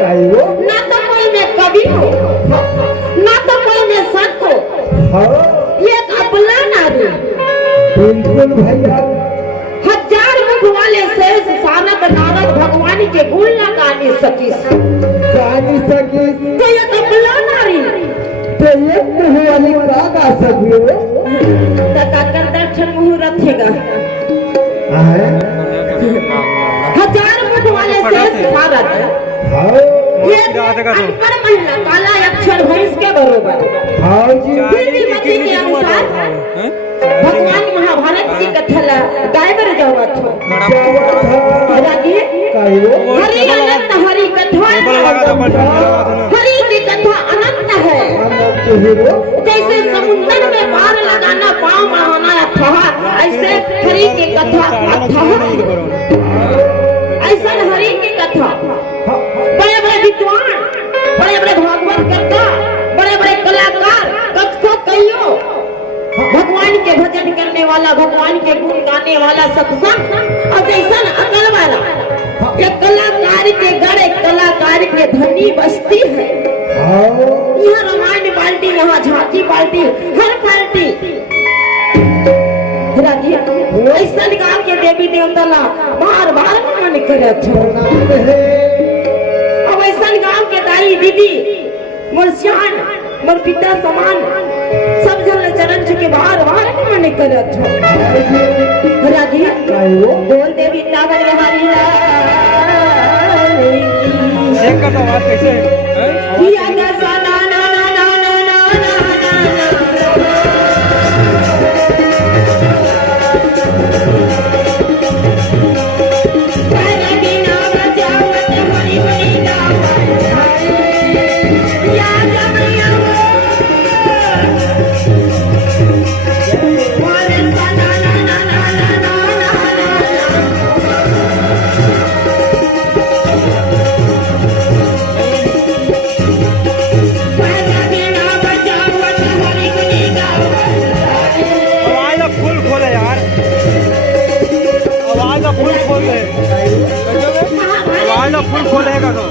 ना तो कोई में कवि हो, ना तो कोई में संत हो। ये अबला नारी। बिल्कुल भैया। हजार मुख वाले शेष सानद नारद भगवान के गुण न गाने सकी। तो ये अबला नारी। तो ये मुँह वाली का गा सकी। तथा कर दर्शन मुहूर्त हैगा। हजार मुख वाले शेष सानद। ये अनपढ़ महिला काला अक्षर भैंस के बरोबर। मती के अनुसार भगवान महाभारत की कथा ला गायबर जावत हो। हरि अनंत हरि कथा, हरि की कथा अनंत है। जैसे समुद्र में पार लगाना पाँव बढ़ाना अथाह, ऐसे हरि की कथा अथाह। ऐसा हरि की कथा बड़े बड़े विद्वान, बड़े बड़े भागवत करता, बड़े बड़े कलाकार कथको कहियो भगवान के भजन करने वाला, भगवान के गुण गाने वाला सत्संग और जैसा अकल वाला। ये कलाकार के गढ़, कलाकार के धनी बस्ती है। यहाँ रामायण पार्टी, यहाँ झांकी पार्टी, हर पार्टी ऐसा गांव के देवी देवता ला बार बार मन करे। अब ऐसा गांव के दाई दीदी मोर श्यान, मोर पिता समान सब जन चरण के बार बार मन करे। बोल देवी टावर हमारी कैसे फुल खोलेगा तो